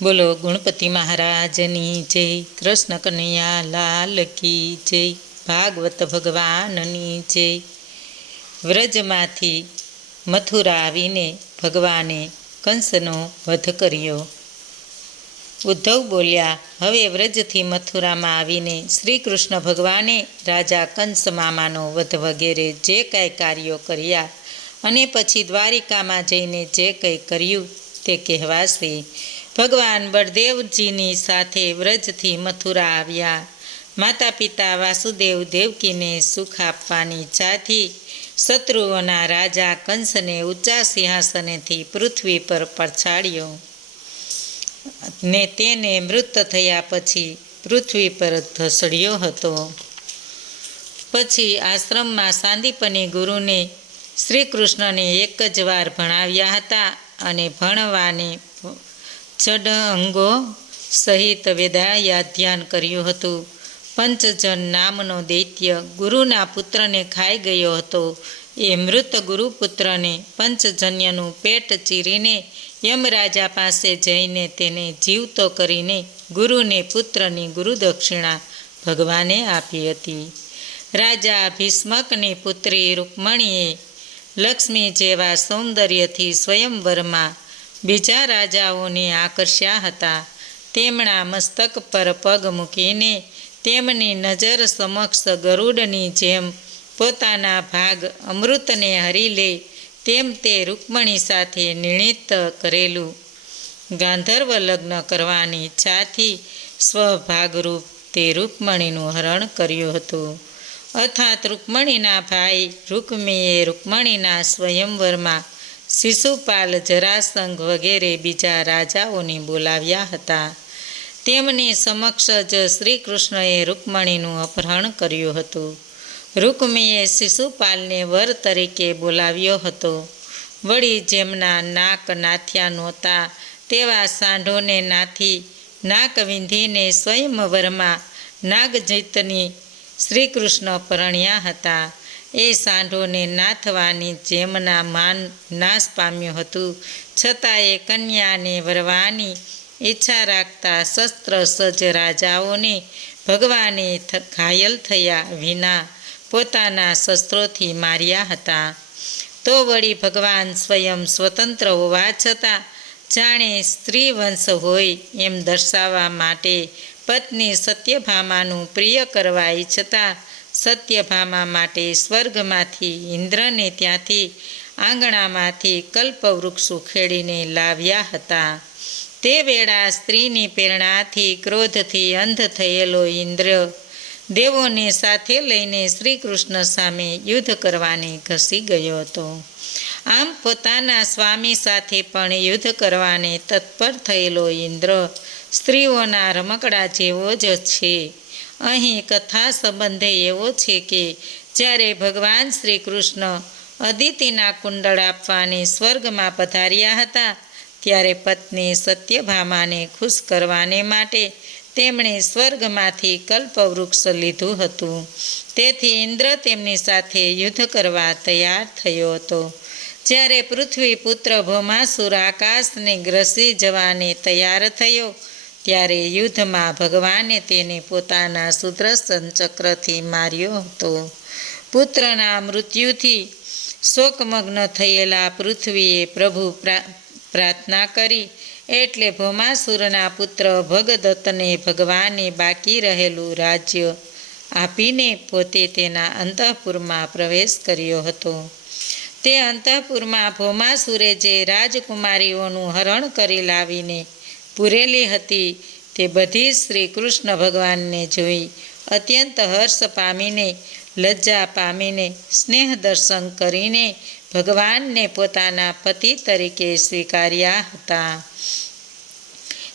બોલો ગણપતિ મહારાજની જય, કૃષ્ણ કનૈયા લાલ કી જય, ભાગવત ભગવાનની જય। વ્રજમાંથી મથુરા આવીને ભગવાને કંસનો વધ કર્યો। ઉદ્ધવ બોલ્યા, હવે વ્રજથી મથુરામાં આવીને શ્રી કૃષ્ણ ભગવાને રાજા કંસ મામાનો વધ વગેરે જે કાંઈ કાર્યો કર્યા અને પછી દ્વારિકામાં જઈને જે કંઈ કર્યું તે કહેવાશે। ભગવાન બળદેવજીની સાથે વ્રજથી મથુરા આવ્યા। માતા પિતા વાસુદેવ દેવકીને સુખ આપવાની ઈચ્છાથી શત્રુઓના રાજા કંસને ઊંચા સિંહાસનેથી પૃથ્વી પર પછાડ્યો ને તેને મૃત થયા પછી પૃથ્વી પર ધસડ્યો હતો। પછી આશ્રમમાં સાંદીપની ગુરુને શ્રી કૃષ્ણને એક જ વાર ભણાવ્યા હતા અને ભણવાને છડંગો સહિત વેદાધ્યાન કર્યું હતું। પંચજન નામનો દૈત્ય ગુરુના પુત્રને ખાઈ ગયો હતો। એ મૃત ગુરુપુત્રને પંચજન્યનું પેટ ચીરીને યમરાજા પાસે જઈને તેને જીવતો કરીને ગુરુને પુત્રની ગુરુદક્ષિણા ભગવાને આપી હતી। રાજા ભીષ્મકની પુત્રી રૂકમણીએ લક્ષ્મી જેવા સૌંદર્યથી સ્વયંવરમાં બીજા રાજાઓને આકર્ષ્યા હતા। તેમના મસ્તક પર પગ મૂકીને તેમની નજર સમક્ષ ગરુડની જેમ પોતાના ભાગ અમૃતને હરી લે તેમ તે રૂકમણી સાથે નિર્ણિત કરેલું ગાંધર્વ લગ્ન કરવાની ઈચ્છાથી સ્વભાગરૂપ તે રૂકમણીનું હરણ કર્યું હતું। અર્થાત રૂકમણીના ભાઈ રૂકમીએ રૂકમણીના સ્વયંવરમાં શિશુપાલ, જરાસંઘ વગેરે બીજા રાજાઓને બોલાવ્યા હતા। તેમની સમક્ષ જ શ્રી કૃષ્ણએ રૂકમણીનું અપહરણ કર્યું હતું। રૂકમીએ શિશુપાલને વર તરીકે બોલાવ્યો હતો। વળી જેમના નાક નાથ્યા નહોતા તેવા સાંઢોને નાથી નાક વિંધીને સ્વયંવરમાં નાગજીતની શ્રી કૃષ્ણ પરણ્યા હતા। એ સાંઢોને નાથવાની જેમના માન નાશ પામ્યું હતું છતાં એ કન્યાને વરવાની ઈચ્છા રાખતા શસ્ત્ર સજ્જ રાજાઓને ભગવાને ઘાયલ થયા વિના પોતાના શસ્ત્રોથી માર્યા હતા। તો વળી ભગવાન સ્વયં સ્વતંત્ર હોવા છતાં જાણે સ્ત્રી વંશ હોય એમ દર્શાવવા માટે પત્ની સત્યભામાનું પ્રિય કરવા ઈચ્છતા સત્યભામા માટે સ્વર્ગમાંથી ઇન્દ્રને ત્યાંથી આંગણામાંથી કલ્પવૃક્ષ ઉખેડીને લાવ્યા હતા। તે વેળા સ્ત્રીની પ્રેરણાથી ક્રોધથી અંધ થયેલો ઇન્દ્ર દેવોને સાથે લઈને શ્રી કૃષ્ણ સામે યુદ્ધ કરવાને ઘસી ગયો હતો। આમ પોતાના સ્વામી સાથે પણ યુદ્ધ કરવાને તત્પર થયેલો ઇન્દ્ર સ્ત્રીઓના રમકડા જેવો જ છે। અહીં કથા સંબંધે એવો છે કે જ્યારે ભગવાન શ્રી કૃષ્ણ અદિતિના કુંડળ આપવાને સ્વર્ગમાં પધાર્યા હતા ત્યારે પત્ની સત્યભામાને ખુશ કરવાને માટે તેમણે સ્વર્ગમાંથી કલ્પવૃક્ષ લીધું હતું। તેથી ઇન્દ્ર તેમની સાથે યુદ્ધ કરવા તૈયાર થયો હતો। જ્યારે પૃથ્વી પુત્ર ભૌમાસુર આકાશને ગ્રસી જવાને તૈયાર થયો ત્યારે યુદ્ધમાં ભગવાને તેને પોતાના સુદર્શન ચક્રથી માર્યો હતો। પુત્રના મૃત્યુથી શોકમગ્ન થયેલા પૃથ્વીએ પ્રભુ પ્રાર્થના કરી એટલે ભૌમાસુરના પુત્ર ભગદત્તને ભગવાને બાકી રહેલું રાજ્ય આપીને પોતે તેના અંતઃપુરમાં પ્રવેશ કર્યો હતો। તે અંતઃપુરમાં ભૌમાસુરે જે રાજકુમારીઓનું હરણ કરી લાવીને પૂરેલી હતી તે બધી શ્રી કૃષ્ણ ભગવાનને જોઈ અત્યંત હર્ષ પામીને લજ્જા પામીને સ્નેહ દર્શન કરીને ભગવાનને પોતાના પતિ તરીકે સ્વીકાર્યા હતા।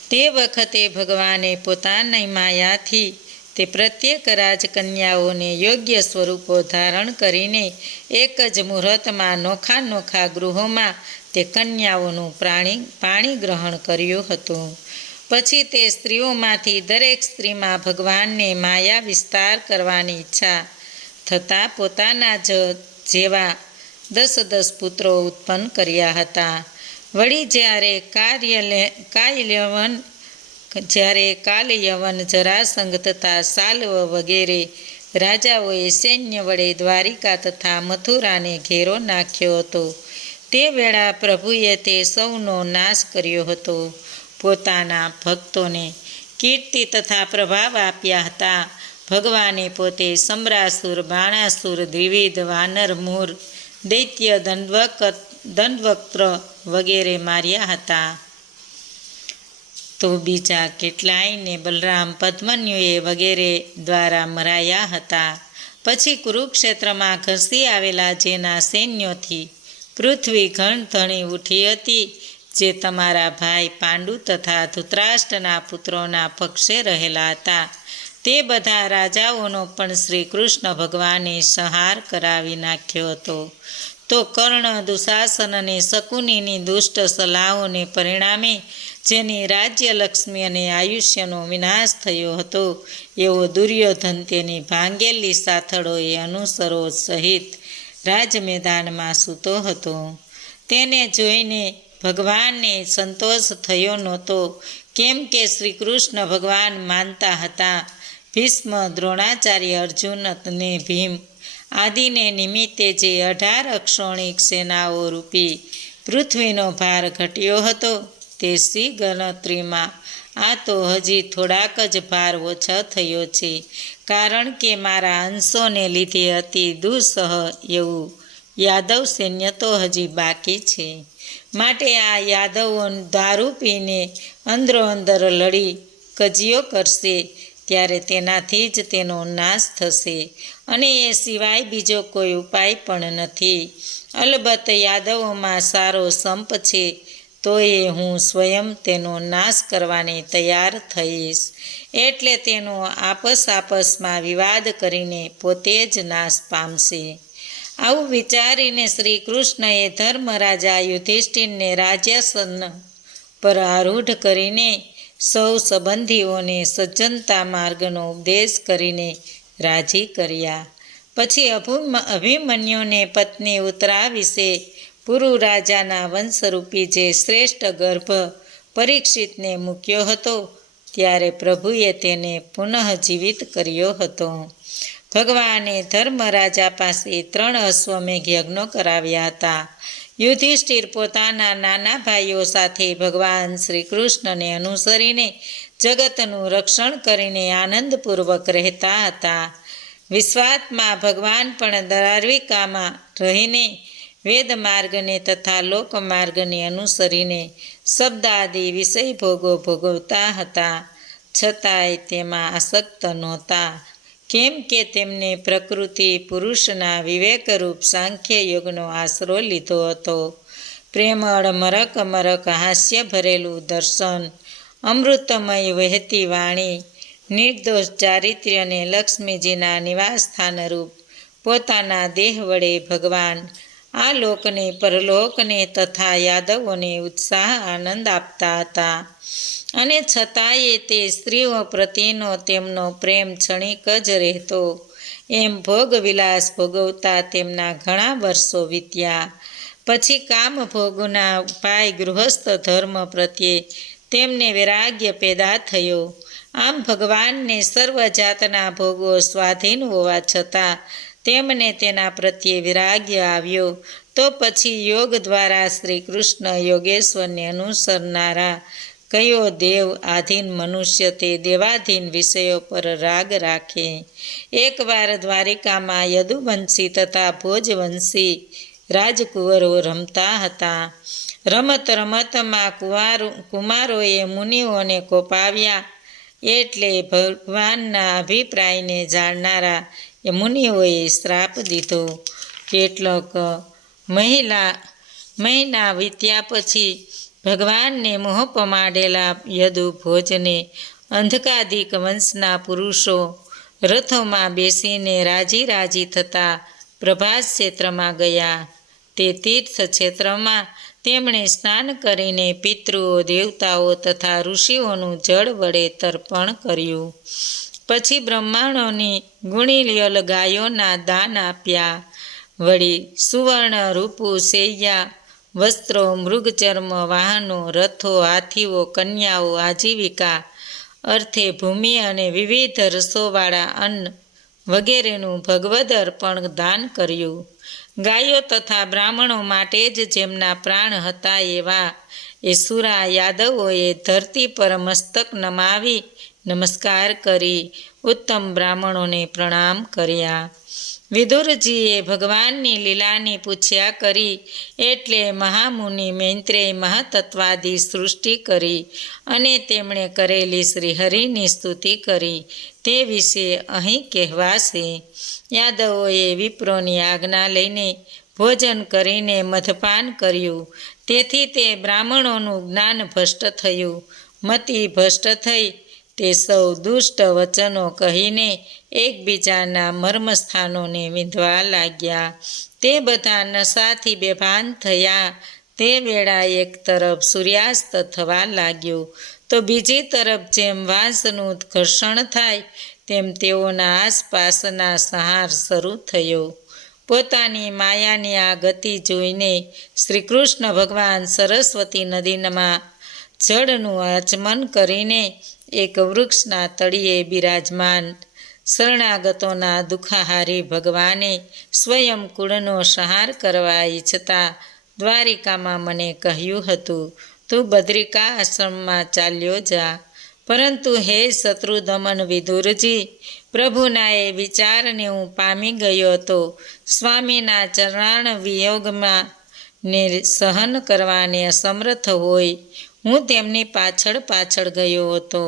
તે વખતે ભગવાને પોતાની માયાથી તે પ્રત્યેક રાજકન્યાઓને યોગ્ય સ્વરૂપો ધારણ કરીને એક જ મુહૂર્તમાં નોખા નોખા ગૃહોમાં તે કન્યાઓનું પાણી ગ્રહણ કર્યું હતું। પછી તે સ્ત્રીઓમાંથી દરેક સ્ત્રીમાં ભગવાનને માયા વિસ્તાર કરવાની ઈચ્છા થતાં પોતાના જેવા 10 પુત્રો ઉત્પન્ન કર્યા હતા। વળી જ્યારે કાયલ્યવન જ્યારે કાલ યવન જરાસંઘ તથા સાલ્વ વગેરે રાજાઓએ સૈન્ય વડે દ્વારિકા તથા મથુરાને ઘેરો નાખ્યો હતો, તે વેળા પ્રભુએ તે સૌનો નાશ કર્યો હતો. પોતાના ભક્તોને કીર્તિ તથા પ્રભાવ આપ્યા હતા. ભગવાને પોતે સમ્રાસુર, બાણાસુર, દ્વિવિધ, વાનર, મૂર, દૈત્ય, દંડવક્ત્ર વગેરે માર્યા હતા. તો બીજા કેટલાયને બલરામ, પદ્મન્યુએ વગેરે દ્વારા મરાયા હતા. પછી કુરુક્ષેત્રમાં ઘસી આવેલા જેના સૈન્યોથી પૃથ્વી ઘણધણી ઉઠી હતી, જે તમારા ભાઈ પાંડુ તથા ધૃતરાષ્ટ્રના પુત્રોના પક્ષે રહેલા હતા, તે બધા રાજાઓનો પણ શ્રી કૃષ્ણ ભગવાને સંહાર કરાવી નાખ્યો હતો. તો કર્ણ, દુશાસન અને શકુનીની દુષ્ટ સલાહોને પરિણામે જેની રાજ્યલક્ષ્મી અને આયુષ્યનો વિનાશ થયો હતો, એવો દુર્યોધન તેની ભાંગેલી સાથળોએ અનુસરો સહિત રાજમેદાનમાં સૂતો હતો. તેને જોઈને ભગવાનને સંતોષ થયો નહોતો, કેમ કે શ્રી કૃષ્ણ ભગવાન માનતા હતા. ભીષ્મ, દ્રોણાચાર્ય, અર્જુન અને ભીમ આદિને નિમિત્તે જે 18 અક્ષોણિક સેનાઓ રૂપી પૃથ્વીનો ભાર ઘટ્યો હતો, તે સી ગણતરીમાં આ તો હજી થોડાક જ ભાર ઓછો થયો છે, કારણ કે મારા અંશોને લીધે અતિ દુઃસહ એવું યાદવ સૈન્ય તો હજી બાકી છે. માટે આ યાદવો દારૂ પીને અંદરોઅંદર લડી કજિયો કરશે, ત્યારે તેનાથી જ તેનો નાશ થશે, અને એ સિવાય બીજો કોઈ ઉપાય પણ નથી. અલબત્ત યાદવોમાં સારો સંપ છે, તો એ હું સ્વયં તેનો નાશ કરવાને તૈયાર થઈશ. એટલે તેનો આપસમાં વિવાદ કરીને પોતે જ નાશ પામશે. આવું વિચારીને શ્રી કૃષ્ણએ ધર્મરાજા યુધિષ્ઠિરને રાજ્યાસન પર આરૂઢ કરીને સૌ સંબંધીઓને સજ્જનતા માર્ગનો ઉપદેશ કરીને રાજી કર્યા. પછી અભિમન્યુને પત્ની ઉત્તરા વિશે પુરુ રાજાના વંશરૂપી જે શ્રેષ્ઠ ગર્ભ પરીક્ષિતને મૂક્યો હતો, ત્યારે પ્રભુએ તેને પુનઃ જીવિત કર્યો હતો. ભગવાને ધર્મરાજા પાસે 3 અશ્વમેઘ યજ્ઞો કરાવ્યા હતા. યુધિષ્ઠિર પોતાના નાના ભાઈઓ સાથે ભગવાન શ્રી કૃષ્ણને અનુસરીને જગતનું રક્ષણ કરીને આનંદપૂર્વક રહેતા હતા. વિશ્વાત્મા ભગવાન પણ દ્વારિકામાં રહીને વેદમાર્ગને તથા લોકમાર્ગને અનુસરીને શબ્દાદિ વિષય ભોગો ભોગવતા હતા, છતાંય તેમાં આસક્ત નહોતા, કેમ કે તેમને પ્રકૃતિ પુરુષના વિવેકરૂપ સાંખ્ય યોગનો આશરો લીધો હતો. પ્રેમળ મરક મરક હાસ્ય ભરેલું દર્શન, અમૃતમય વહેતી વાણી, નિર્દોષ ચારિત્ર્યને લક્ષ્મીજીના નિવાસસ્થાનરૂપ પોતાના દેહ વડે ભગવાન આ લોકને પરલોકને તથા યાદવોને ઉત્સાહ આનંદ આપતા હતા. અને છતાંય તે સ્ત્રીઓ પ્રત્યેનો તેમનો પ્રેમ ક્ષણિક જ રહેતો. એમ ભોગવિલાસ ભોગવતા તેમના ઘણા વર્ષો વીત્યા. પછી કામભોગના ઉપાય ગૃહસ્થ ધર્મ પ્રત્યે તેમને વૈરાગ્ય પેદા થયો. આમ ભગવાનને સર્વ જાતના ભોગો સ્વાધીન હોવા છતાં તેમને તેના પ્રત્યે વૈરાગ્ય આવ્યો. તો પછી યોગ દ્વારા શ્રી કૃષ્ણ યોગેશ્વરને અનુસરનારા કયો દેવ આધીન મનુષ્ય તે દેવાધીન વિષયો પર રાગ રાખે. એકવાર દ્વારિકામાં યદુવંશી તથા ભોજવંશી રાજકુંવરો રમતા હતા. રમત રમતમાં કુમારોએ મુનિઓને કોપાવ્યા, એટલે ભગવાનના અભિપ્રાયને જાણનારા એ મુનિઓએ શ્રાપ દીધો. કેટલોક મહિના વીત્યા પછી ભગવાનને મોહ પમાડેલા યદુ ભોજને અંધકાદિક વંશના પુરુષો રથોમાં બેસીને રાજી થતા પ્રભાસ ક્ષેત્રમાં ગયા. તે તીર્થ ક્ષેત્રમાં તેમણે સ્નાન કરીને પિતૃઓ, દેવતાઓ તથા ઋષિઓનું જળ વડે તર્પણ કર્યું. પછી બ્રહ્માણોની ગુણીયલ ગાયોના દાન આપ્યા. વળી સુવર્ણ રૂપું શૈયા, વસ્ત્રો, મૃગચર્મ, વાહનો, રથો, હાથીઓ, કન્યાઓ, આજીવિકા અર્થે ભૂમિ અને વિવિધ રસોવાળા અન્ન વગેરેનું ભગવદ અર્પણ દાન કર્યું. ગાયો તથા બ્રાહ્મણો માટે જ જેમના પ્રાણ હતા એવા એસુરા યાદવોએ ધરતી પર મસ્તક નમાવી નમસ્કાર કરી ઉત્તમ બ્રાહ્મણોને પ્રણામ કર્યા. વિદુરજીએ ભગવાનની લીલાની પૂછ્યા કરી એટલે મહામુનિ મૈત્રેય મહાતત્વાદી સૃષ્ટિ કરી અને તેમણે કરેલી શ્રીહરિની સ્તુતિ કરી તે વિશે અહીં કહેવાશે. યાદવોએ વિપ્રોની આજ્ઞા લઈને ભોજન કરીને મધપાન કર્યું. તેથી તે બ્રાહ્મણોનું જ્ઞાન ભ્રષ્ટ થયું. મતિ ભ્રષ્ટ થઈ તે સૌ દુષ્ટ વચનો કહીને એકબીજાના મર્મસ્થાનોને વિંધવા લાગ્યા. તે બધા નશાથી બેભાન થયા. તે વેળા એક તરફ સૂર્યાસ્ત થવા લાગ્યો તો બીજી તરફ જેમ વાંસનું ઘર્ષણ થાય તેમ તેઓના આસપાસના સંહાર શરૂ થયો. પોતાની માયાની આ ગતિ જોઈને શ્રી કૃષ્ણ ભગવાન સરસ્વતી નદીમાં જળનું આચમન કરીને એક વૃક્ષના તળિયે બિરાજમાન શરણાગતોના દુઃખાહારી ભગવાને સ્વયં કુળનો સંહાર કરવા ઈચ્છતા દ્વારિકામાં મને કહ્યું હતું, તું બદ્રિકા આશ્રમમાં ચાલ્યો જા. પરંતુ હે શત્રુદમન વિદુરજી, પ્રભુના એ વિચારને હું પામી ગયો હતો. સ્વામીના ચરણાણ વિયોગમાં ને સહન કરવાને અસમર્થ હોય હું તેમની પાછળ પાછળ ગયો હતો.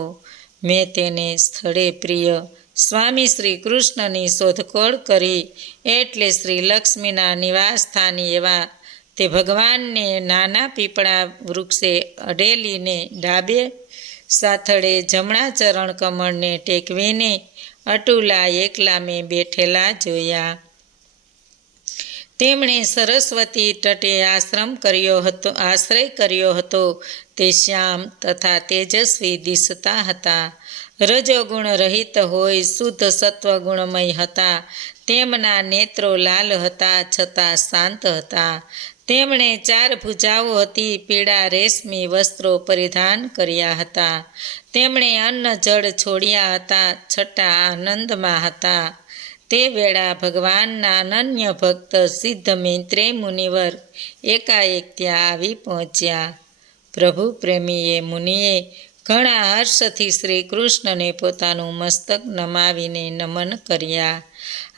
મેં તેને સ્થળે પ્રિય સ્વામી શ્રી કૃષ્ણની શોધખોળ કરી એટલે શ્રી લક્ષ્મીના નિવાસસ્થાની એવા તે ભગવાનને નાના પીપળા વૃક્ષે અડેલીને ડાબે સાથળે જમણા ચરણ કમળને ટેકવીને અટુલા એકલા મેં બેઠેલા જોયા. તેમણે સરસ્વતી તટે આશ્રય કર્યો હતો. તે શ્યામ તથા તેજસ્વી દિશતા હતા. રજોગુણ રહિત હોય શુદ્ધ સત્વગુણમય હતા. તેમના નેત્રો લાલ હતા છતાં શાંત હતા. તેમણે 4 ભુજાઓ હતી. પીળા રેશમી વસ્ત્રો પરિધાન કર્યા હતા. તેમણે અન્ન જળ છોડ્યા હતા છતાં આનંદમાં હતા. તે વેળા ભગવાનના અનન્ય ભક્ત સિદ્ધ મૈત્રેય મુનિવર એકાએક ત્યાં આવી પહોંચ્યા. પ્રભુ પ્રેમીએ મુનિએ ઘણા હર્ષથી શ્રી કૃષ્ણને પોતાનું મસ્તક નમાવીને નમન કર્યા.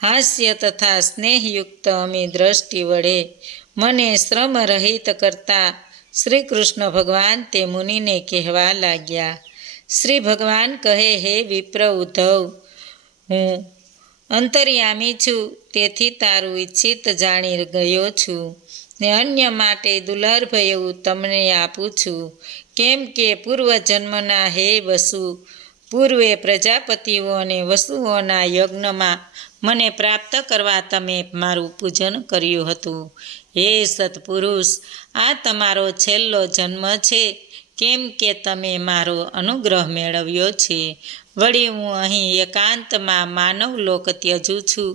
હાસ્ય તથા સ્નેહયુક્ત અમી દ્રષ્ટિ વડે મને શ્રમ રહિત કરતા શ્રી કૃષ્ણ ભગવાન તે મુનિને કહેવા લાગ્યા. શ્રી ભગવાન કહે, હે વિપ્ર ઉદ્ધવ, હું અંતર્યામી છું, તેથી તારું ઈચ્છિત જાણી ગયો છું ને અન્ય માટે દુર્લભ એવું તમને આપું છું. કેમ કે પૂર્વજન્મના હે વસુ, પૂર્વે પ્રજાપતિઓ અને વસુઓના યજ્ઞમાં મને પ્રાપ્ત કરવા તમે મારું પૂજન કર્યું હતું. હે સત્પુરુષ, આ તમારો છેલ્લો જન્મ છે. કેમ કે તમે મારો અનુગ્રહ મેળવ્યો છે. વળી હું અહીં એકાંતમાં માનવલોક ત્યજું છું.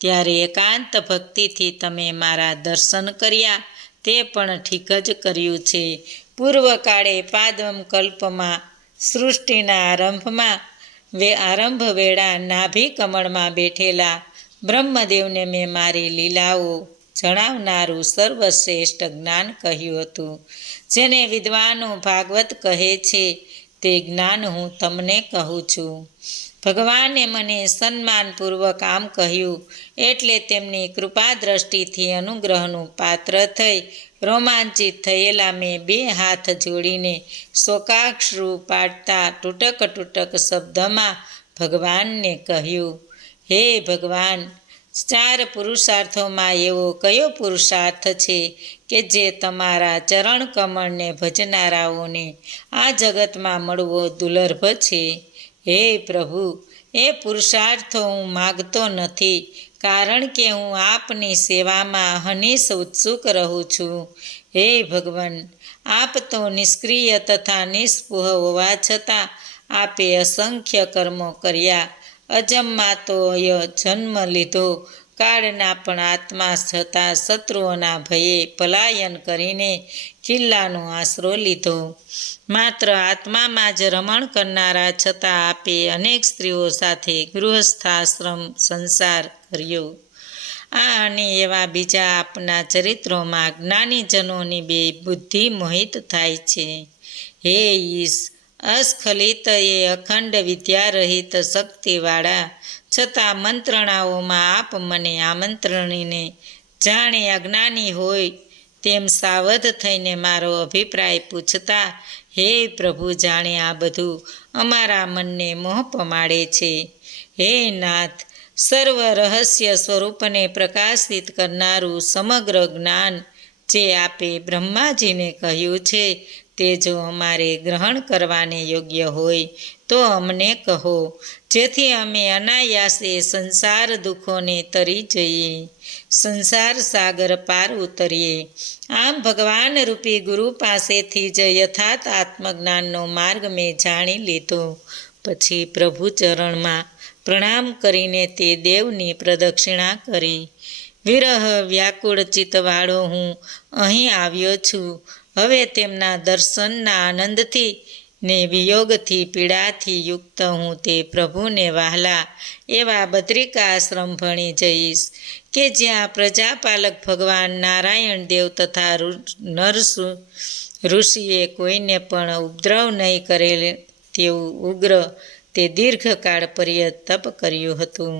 ત્યારે એકાંત ભક્તિથી તમે મારા દર્શન કર્યા તે પણ ઠીક જ કર્યું છે. પૂર્વકાળે પાદમ કલ્પમાં સૃષ્ટિના આરંભ વેળા નાભી કમળમાં બેઠેલા બ્રહ્મદેવને મેં મારી લીલાઓ જણાવનારું સર્વશ્રેષ્ઠ જ્ઞાન કહ્યું હતું. જેને વિદ્વાનો ભાગવત કહે છે તે જ્ઞાન હું તમને કહું છું. ભગવાને મને સન્માનપૂર્વક આમ કહ્યું એટલે તેમની કૃપા દ્રષ્ટિથી અનુગ્રહનું પાત્ર થઈ રોમાંચિત થયેલા મેં 2 હાથ જોડીને શોકાશ્રુ પાડતા તૂટક શબ્દમાં ભગવાનને કહ્યું, હે ભગવાન, 4 પુરુષાર્થોમાં એવો કયો પુરુષાર્થ છે કે જે તમારા ચરણ કમળને ભજનારાઓને આ જગતમાં મળવો દુર્લભ છે? હે પ્રભુ, એ પુરુષાર્થો હું માગતો નથી, કારણ કે હું આપની સેવામાં હંમેશ ઉત્સુક રહું છું. હે ભગવાન, આપ તો નિષ્ક્રિય તથા નિસ્પૃહ હોવા છતાં આપે અસંખ્ય કર્મો કર્યા. અજમમાં તો જન્મ લીધો, કાળના પણ આત્મા છતાં શત્રુઓના ભયે પલાયન કરીને કિલ્લાનો આશરો લીધો. માત્ર આત્મામાં જ રમણ કરનારા છતાં આપે અનેક સ્ત્રીઓ સાથે ગૃહસ્થાશ્રમ સંસાર કર્યો. આ અને એવા બીજા આપના ચરિત્રોમાં જ્ઞાનીજનોની બે બુદ્ધિ મોહિત થાય છે. હે ઈશ, અસ્ખલિત એ અખંડ વિદ્યારહિત શક્તિવાળા, છતાં મંત્રણાઓમાં આપ મને આમંત્રણીને જાણે અજ્ઞાની હોય તેમ સાવધ થઈને મારો અભિપ્રાય પૂછતા, હે પ્રભુ, જાણે આ બધું અમારા મનને મોહ પમાડે છે. હે નાથ, સર્વ રહસ્ય સ્વરૂપને પ્રકાશિત કરનારું સમગ્ર જ્ઞાન જે આપે બ્રહ્માજીને કહ્યું છે તે જો અમારે ગ્રહણ કરવાને યોગ્ય હોય તો અમને કહો, જેથી અમે અનાયાસે સંસાર દુઃખોને તરી જઈએ, સંસાર સાગર પાર ઉતરીએ. આમ ભગવાન રૂપી ગુરુ પાસેથી જ યથાર્થ આત્મજ્ઞાનનો માર્ગ મેં જાણી લીધો. પછી પ્રભુ ચરણમાં પ્રણામ કરીને તે દેવની પ્રદક્ષિણા કરી. વિરહ વ્યાકુળ ચિત્તવાળો હું અહીં આવ્યો છું. હવે તેમના દર્શનના આનંદથી ને વિયોગથી પીડાથી યુક્ત હું તે પ્રભુને વહાલા એવા બદ્રિકાશ્રમ ભણી જઈશ, કે જ્યાં પ્રજાપાલક ભગવાન નારાયણ દેવ તથા નર ઋષિએ કોઈને પણ ઉપદ્રવ નહીં કરેલ તેવું ઉગ્ર તે દીર્ઘકાળ પર્યંત તપ કર્યું હતું.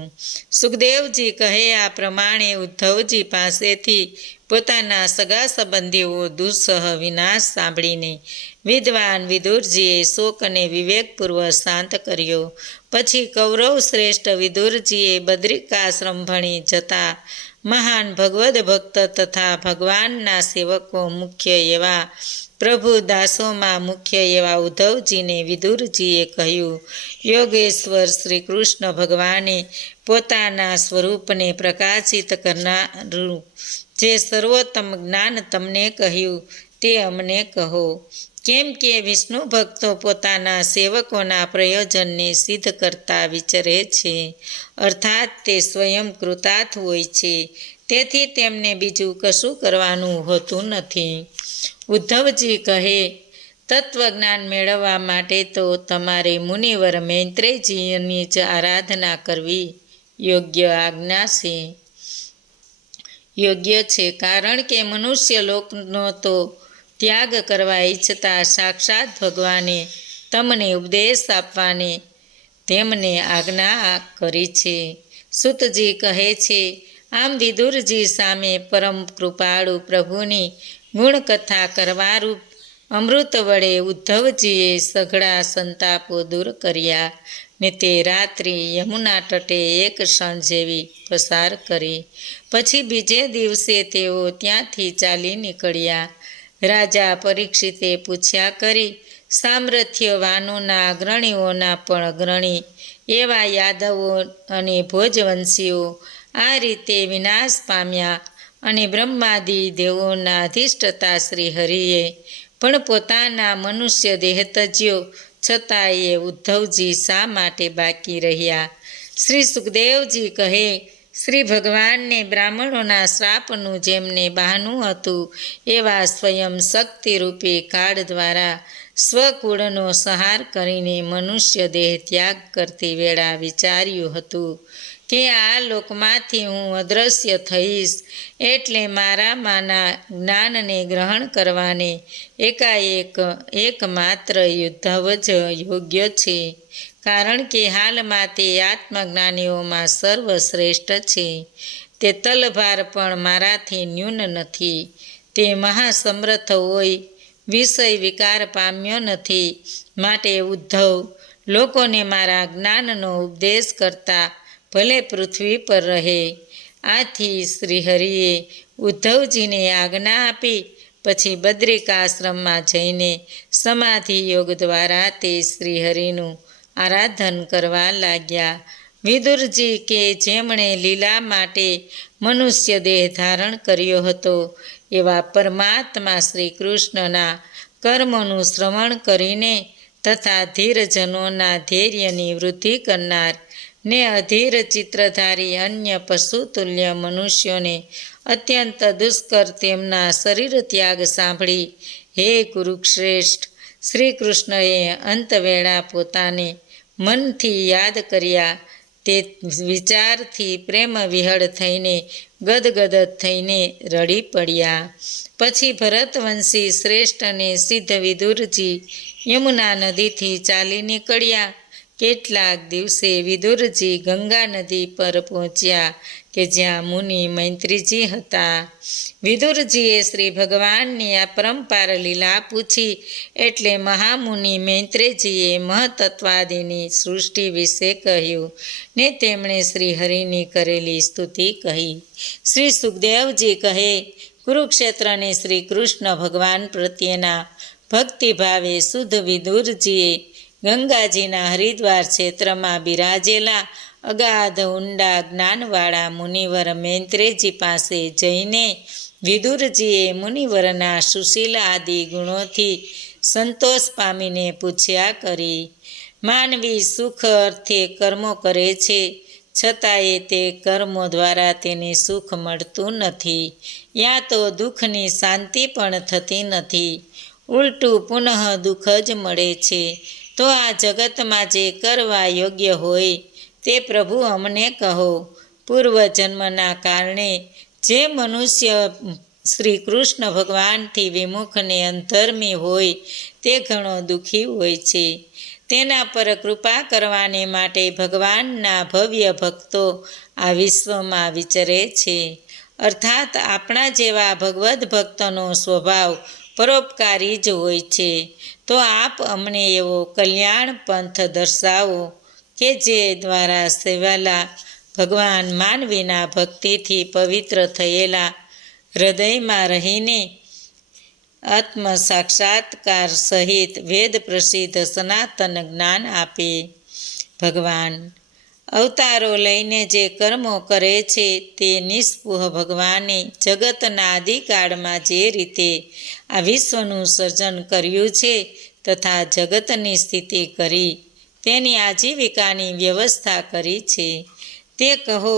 સુખદેવજી કહે આ પ્રમાણે ઉદ્ધવજી પાસેથી પોતાના સગા સંબંધીઓ દુઃસહ વિનાશ સાંભળીને વિદ્વાન વિદુરજીએ શોક અને વિવેકપૂર્વક શાંત કર્યો. પછી કૌરવ શ્રેષ્ઠ વિદુરજીએ બદ્રિકાશ્રમ ભણી જતા મહાન ભગવદ્ ભક્ત તથા ભગવાનના સેવકો મુખ્ય એવા પ્રભુ દાસોમાં મુખ્ય એવા ઉદ્ધવજીને વિદુરજીએ કહ્યું, યોગેશ્વર શ્રી કૃષ્ણ ભગવાને પોતાના સ્વરૂપને પ્રકાશિત કરનારું જે સર્વોત્તમ જ્ઞાન તમને કહ્યું તે અમને કહો. કેમ કે વિષ્ણુ ભક્તો પોતાના સેવકોના પ્રયોજનને સિદ્ધ કરતા વિચરે છે, અર્થાત તે સ્વયં કૃતાર્થ હોય છે, તેથી તેમને બીજું કશું કરવાનું હોતું નથી. ઉદ્ધવજી કહે, તત્વજ્ઞાન મેળવવા માટે તો તમારે મુનિવર મૈત્રેયજીની જ આરાધના કરવી યોગ્ય છે, કારણ કે મનુષ્ય લોકનો તો ત્યાગ કરવા ઈચ્છતા સાક્ષાત ભગવાને તમને ઉપદેશ આપવાને તેમને આજ્ઞા કરી છે. સૂતજી કહે છે, આમ વિદુરજી સામે પરમ કૃપાળુ પ્રભુની ગુણકથા કરવારૂપ અમૃત વડે ઉદ્ધવજીએ સઘળા સંતાપો દૂર કર્યા ને તે રાત્રિ યમુના તટે એક ક્ષણ જેવી પસાર કરી. પછી બીજે દિવસે તેઓ ત્યાંથી ચાલી નીકળ્યા. રાજા પરીક્ષિતે પૂછ્યા કરી સામર્થ્યવાનોના અગ્રણીઓના પણ અગ્રણી એવા યાદવો અને ભોજવંશીઓ આ રીતે વિનાશ પામ્યા, અને બ્રહ્માદિ દેવોના અધિષ્ઠતા શ્રી હરિએ પણ પોતાના મનુષ્ય દેહ તજ્યો, છતાં એ ઉદ્ધવજી શા માટે બાકી રહ્યા? શ્રી સુખદેવજી કહે, શ્રી ભગવાનને બ્રાહ્મણોના શ્રાપનું જેમને બહાનું હતું એવા સ્વયં શક્તિરૂપી કાળ દ્વારા સ્વકુળનો સંહાર કરીને મનુષ્ય દેહ ત્યાગ કરતી વેળા વિચાર્યું હતું કે આ લોકમાંથી હું અદૃશ્ય થઈશ, એટલે મારામાંના જ્ઞાનને ગ્રહણ કરવાને એકાએક એકમાત્ર ઉદ્ધવ જ યોગ્ય છે, કારણ કે હાલમાં તે આત્મજ્ઞાનીઓમાં સર્વશ્રેષ્ઠ છે. તે તલભાર પણ મારાથી ન્યૂન નથી. તે મહાસમર્થ હોય, વિષય વિકાર પામ્યો નથી. માટે ઉદ્ધવ લોકોને મારા જ્ઞાનનો ઉપદેશ કરતા ભલે પૃથ્વી પર રહે. આથી શ્રીહરિએ ઉદ્ધવજીને આજ્ઞા આપી. પછી બદ્રિકાશ્રમમાં જઈને સમાધિ યોગ દ્વારા તે શ્રીહરિનું આરાધન કરવા લાગ્યા. વિદુરજી કે જેમણે લીલા માટે મનુષ્ય દેહ ધારણ કર્યો હતો એવા પરમાત્મા શ્રી કૃષ્ણના કર્મોનું શ્રવણ કરીને તથા ધીરજનોના ધૈર્યની વૃદ્ધિ કરનાર ને અધીર ચિત્રધારી અન્ય પશુતુલ્ય મનુષ્યોને અત્યંત દુષ્કર તેમના શરીર ત્યાગ સાંભળી હે કુરુશ્રેષ્ઠ, શ્રી કૃષ્ણએ અંતવેળા પોતાને મનથી યાદ કર્યા. તે વિચારથી પ્રેમ વિહળ થઈને ગદગદ થઈને રડી પડ્યા. પછી ભરતવંશી શ્રેષ્ઠ અને સિદ્ધ વિદુરજી યમુના નદીથી ચાલી નીકળ્યા. કેટલાક દિવસે વિદુરજી ગંગા નદી પર પહોંચ્યા કે જ્યાં મુનિ મૈત્રીજી હતા. વિદુરજીએ શ્રી ભગવાનની આ પરંપાર લીલા પૂછી એટલે મહામુનિ મૈત્રેયજીએ મહતત્વાદિની સૃષ્ટિ વિશે કહ્યું ને તેમણે શ્રી હરિની કરેલી સ્તુતિ કહી. શ્રી સુખદેવજી કહે, કુરુક્ષેત્રને શ્રી કૃષ્ણ ભગવાન પ્રત્યેના ભક્તિભાવે શુદ્ધ વિદુરજીએ ગંગાજીના હરિદ્વાર ક્ષેત્રમાં બિરાજેલા અગાધ ઊંડા જ્ઞાનવાળા મુનિવર મૈત્રેયજી પાસે જઈને વિદુરજીએ મુનિવરના સુશીલ આદિ ગુણોથી સંતોષ પામીને પૂછ્યા કરી. માનવી સુખ અર્થે કર્મો કરે છે, છતાંય તે કર્મો દ્વારા તેને સુખ મળતું નથી, યા તો દુઃખની શાંતિ પણ થતી નથી, ઉલટું પુનઃ દુઃખ જ મળે છે. તો આ જગતમાં જે કરવા યોગ્ય હોય તે પ્રભુ અમને કહો. પૂર્વજન્મના કારણે જે મનુષ્ય શ્રી કૃષ્ણ ભગવાનથી વિમુખ ને અંતર્મી હોય તે ઘણો દુઃખી હોય છે. તેના પર કૃપા કરવાને માટે ભગવાનના ભવ્ય ભક્તો આ વિશ્વમાં વિચરે છે. અર્થાત આપણા જેવા ભગવદ્ ભક્તનો સ્વભાવ પરોપકારી જ હોય છે. તો આપ અમને એવો કલ્યાણ પંથ દર્શાવો કે જે દ્વારા સેવાલા ભગવાન માનવીના ભક્તિથી પવિત્ર થયેલા હૃદયમાં રહીને આત્મ સાક્ષાત્કાર સહિત વેદ પ્રસિદ્ધ સનાતન જ્ઞાન આપે. ભગવાન અવતારો લઈને જે કર્મો કરે છે તે નિસ્પૃહ ભગવાને જગતના આદિકાળમાં જે રીતે આ વિશ્વનું સર્જન કર્યું છે તથા જગતની સ્થિતિ કરી તેની આજીવિકાની વ્યવસ્થા કરી છે તે કહો.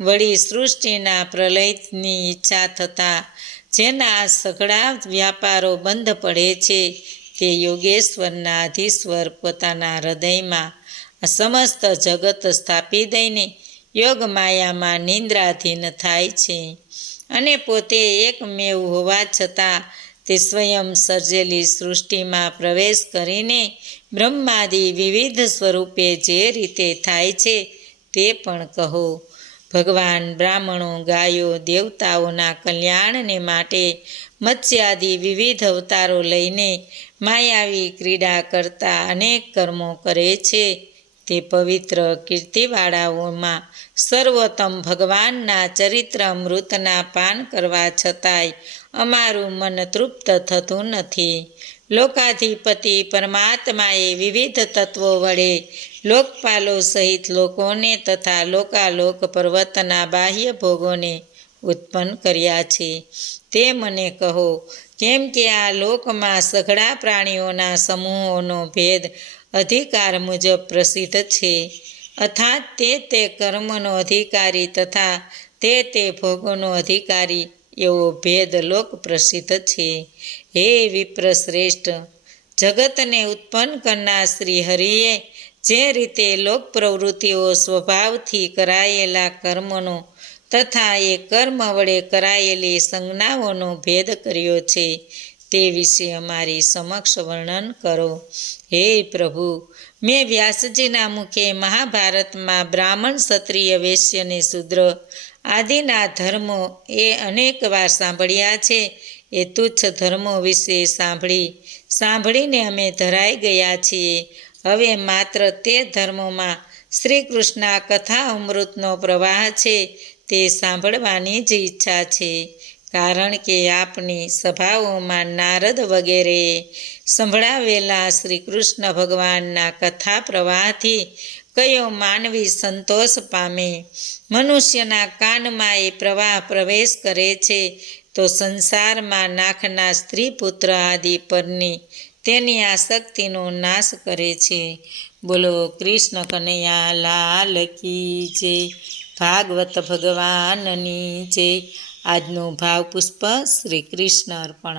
વળી સૃષ્ટિના પ્રલયની ઈચ્છા થતાં જેના સઘળા વ્યાપારો બંધ પડે છે તે યોગેશ્વરના અધીશ્વર પોતાના હૃદયમાં આ સમસ્ત જગત સ્થાપી દઈને યોગ માયામાં નિંદ્રાધીન થાય છે અને પોતે એકમેવ હોવા છતાં તે સ્વયં સર્જેલી સૃષ્ટિમાં પ્રવેશ કરીને બ્રહ્માદિ વિવિધ સ્વરૂપે જે રીતે થાય છે તે પણ કહો. ભગવાન બ્રાહ્મણો, ગાયો, દેવતાઓના કલ્યાણને માટે મત્સ્યાદિ વિવિધ અવતારો લઈને માયાવી ક્રીડા કરતા અનેક કર્મો કરે છે. તે પવિત્ર કીર્તિવાળાઓમાં સર્વોત્તમ ભગવાનના ચરિત્ર અમૃતના પાન કરવા છતાંય અમારું મન તૃપ્ત થતું નથી. લોકાધિપતિ પરમાત્માએ વિવિધ તત્વો વડે લોકપાલો સહિત લોકોને તથા લોકાલોક પર્વતના બાહ્ય ભોગોને ઉત્પન્ન કર્યા છે તે મને કહો. કેમ કે આ લોકમાં સઘળા પ્રાણીઓના સમૂહોનો ભેદ અધિકાર મુજબ પ્રસિદ્ધ છે, અર્થાત તે કર્મનો અધિકારી તથા તે ભોગોનો અધિકારી એવો ભેદ લોક પ્રસિદ્ધ છે. હે વિપ્રશ્રેષ્ઠ, જગતને ઉત્પન્ન કરનાર શ્રી હરિએ જે રીતે લોક પ્રવૃત્તિઓ સ્વભાવથી કરાયેલા કર્મનો તથા એ કર્મ વડે કરાયેલી સંજ્ઞાઓનો ભેદ કર્યો છે તે વિશે અમારી સમક્ષ વર્ણન કરો. હે પ્રભુ, મેં વ્યાસજીના મુખે મહાભારતમાં બ્રાહ્મણ, ક્ષત્રિય, વૈશ્ય ને શૂદ્ર આદિના ધર્મો એ અનેક વાર સાંભળ્યા છે. એ તુચ્છ ધર્મો વિશે સાંભળીને અમે ધરાઈ ગયા છીએ. હવે માત્ર તે ધર્મોમાં શ્રી કૃષ્ણ કથા અમૃતનો પ્રવાહ છે તે સાંભળવાની જ ઈચ્છા છે. કારણ કે આપની સભાઓમાં નારદ વગેરેએ સંભળાવેલા શ્રી કૃષ્ણ ભગવાનના કથા પ્રવાહથી કયો માનવી સંતોષ પામે. મનુષ્યના કાનમાં એ પ્રવાહ પ્રવેશ કરે છે તો સંસારમાં નાખનાર સ્ત્રી પુત્ર આદિ પરની તેની આસક્તિનો નાશ કરે છે. બોલો કૃષ્ણ કનૈયા લાલ કી જય. ભાગવત ભગવાનની જય. આજનું ભાવપુષ્પ શ્રી કૃષ્ણ અર્પણ.